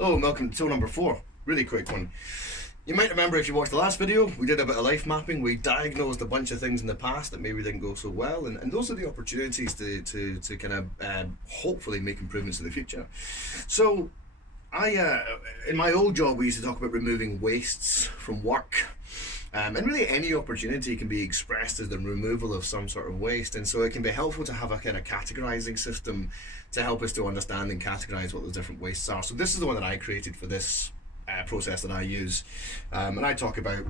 Oh, welcome to tool number 4. Really quick one. You might remember if you watched the last video, we did a bit of life mapping. We diagnosed a bunch of things in the past that maybe didn't go so well, and those are the opportunities to kind of hopefully make improvements in the future. So, in my old job, we used to talk about removing wastes from work. And really, any opportunity can be expressed as the removal of some sort of waste, and so it can be helpful to have a kind of categorizing system to help us to understand and categorize what those different wastes are. So this is the one that I created for this process that I use, and I talk about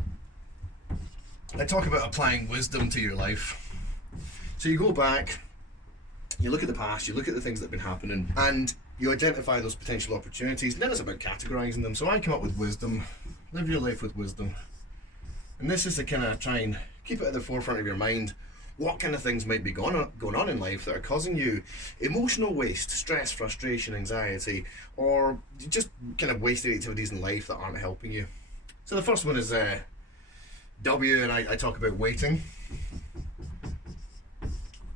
applying wisdom to your life. So you go back, you look at the past, you look at the things that have been happening, and you identify those potential opportunities. And then it's about categorizing them. So I come up with wisdom. Live your life with wisdom. And this is to kind of try and keep it at the forefront of your mind. What kind of things might be going on in life that are causing you emotional waste, stress, frustration, anxiety, or just kind of wasted activities in life that aren't helping you? So the first one is W, and I talk about waiting.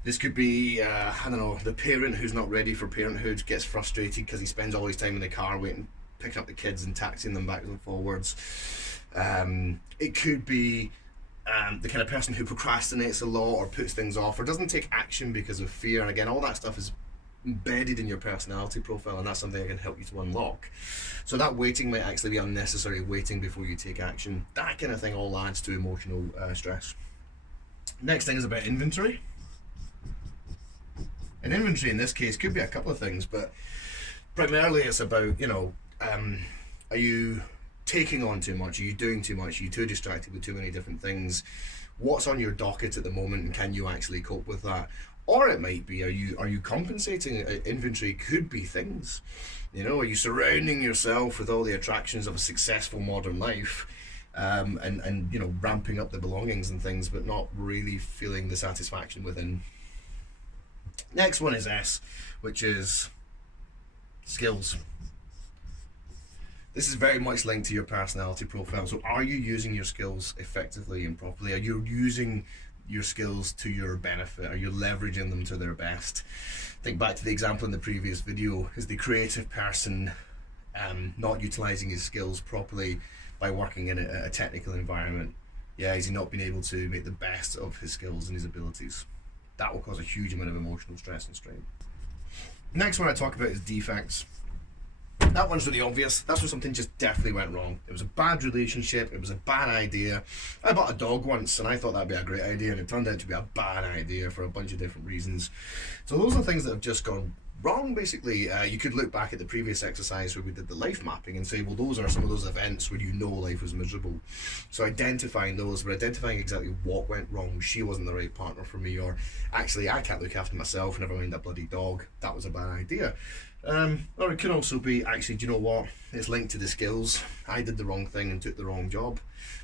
This could be, I don't know, the parent who's not ready for parenthood gets frustrated because he spends all his time in the car waiting, picking up the kids and taxiing them backwards and forwards. It could be the kind of person who procrastinates a lot or puts things off or doesn't take action because of fear. And again, all that stuff is embedded in your personality profile, and that's something that can help you to unlock. So that waiting might actually be unnecessary waiting before you take action. That kind of thing all adds to emotional stress. Next thing is about inventory. And inventory in this case could be a couple of things, but primarily it's about, are you taking on too much? Are you doing too much? Are you too distracted with too many different things? What's on your docket at the moment, and can you actually cope with that? Or it might be, are you compensating? Inventory could be things. Are you surrounding yourself with all the attractions of a successful modern life, and ramping up the belongings and things, but not really feeling the satisfaction within? Next one is S, which is skills. This is very much linked to your personality profile. So are you using your skills effectively and properly? Are you using your skills to your benefit? Are you leveraging them to their best? Think back to the example in the previous video. Is the creative person not utilizing his skills properly by working in a technical environment? Yeah, is he not being able to make the best of his skills and his abilities? That will cause a huge amount of emotional stress and strain. Next one I talk about is defects. That one's really obvious. That's when something just definitely went wrong. It was a bad relationship, it was a bad idea. I bought a dog once and I thought that'd be a great idea, and it turned out to be a bad idea for a bunch of different reasons. So those are things that have just gone wrong, basically. You could look back at the previous exercise where we did the life mapping and say, well, those are some of those events where life was miserable. So identifying those, but identifying exactly what went wrong. She wasn't the right partner for me, or actually I can't look after myself, never mind that bloody dog. That was a bad idea. Or it could also be, actually, do you know what? It's linked to the skills. I did the wrong thing and took the wrong job,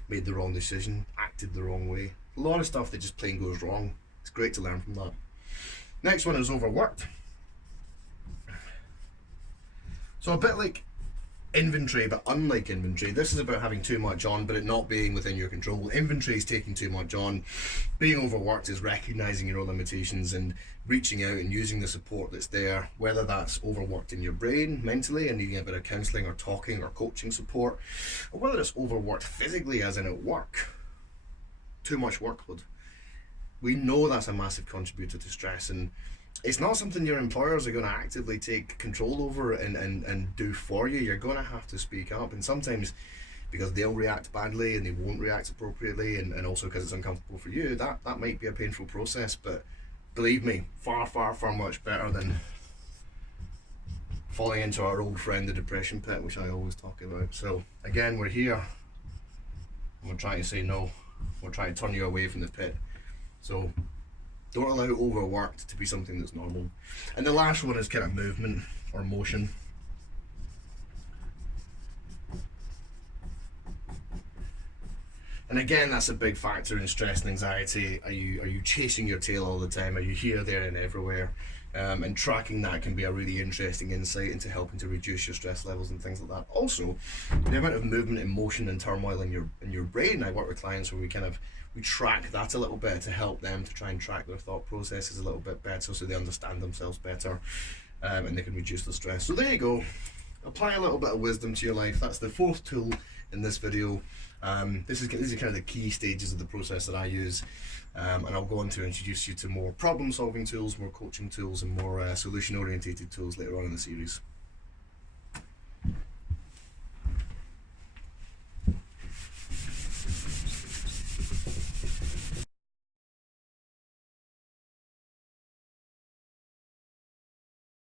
made the wrong decision, acted the wrong way. A lot of stuff that just plain goes wrong. It's great to learn from that. Next one is overworked. So a bit like inventory, but unlike inventory, this is about having too much on, but it not being within your control. Inventory is taking too much on. Being overworked is recognizing your own limitations and reaching out and using the support that's there, whether that's overworked in your brain, mentally, and needing a bit of counseling or talking or coaching support, or whether it's overworked physically, as in at work. Too much workload. We know that's a massive contributor to stress, and it's not something your employers are going to actively take control over and do for you. You're going to have to speak up, and sometimes because they'll react badly and they won't react appropriately, and also because it's uncomfortable for you, that might be a painful process. But believe me, far much better than falling into our old friend the depression pit, which I always talk about. So again, we're here and we're trying to say no. We're trying to turn you away from the pit. So don't allow overworked to be something that's normal. And the last one is kind of movement or motion. And again, that's a big factor in stress and anxiety. Are you chasing your tail all the time? Are you here, there, and everywhere? And tracking that can be a really interesting insight into helping to reduce your stress levels and things like that. Also, the amount of movement and motion and turmoil in your brain. I work with clients where we track that a little bit to help them to try and track their thought processes a little bit better, so they understand themselves better, and they can reduce the stress. So there you go. apply a little bit of wisdom to your life. That's the fourth tool in this video. These are kind of the key stages of the process that I use, and I'll go on to introduce you to more problem solving tools, more coaching tools, and more solution orientated tools later on in the series.